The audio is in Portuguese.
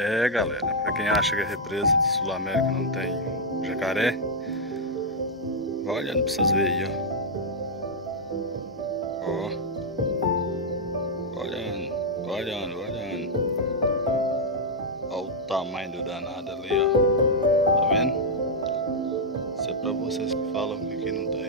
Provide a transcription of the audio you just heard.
É, galera, pra quem acha que a represa de Sul América não tem jacaré, vai olhando pra vocês verem aí, ó. Ó, olhando. Olha o tamanho do danado ali, ó. Tá vendo? Isso é pra vocês que falam que aqui não tem.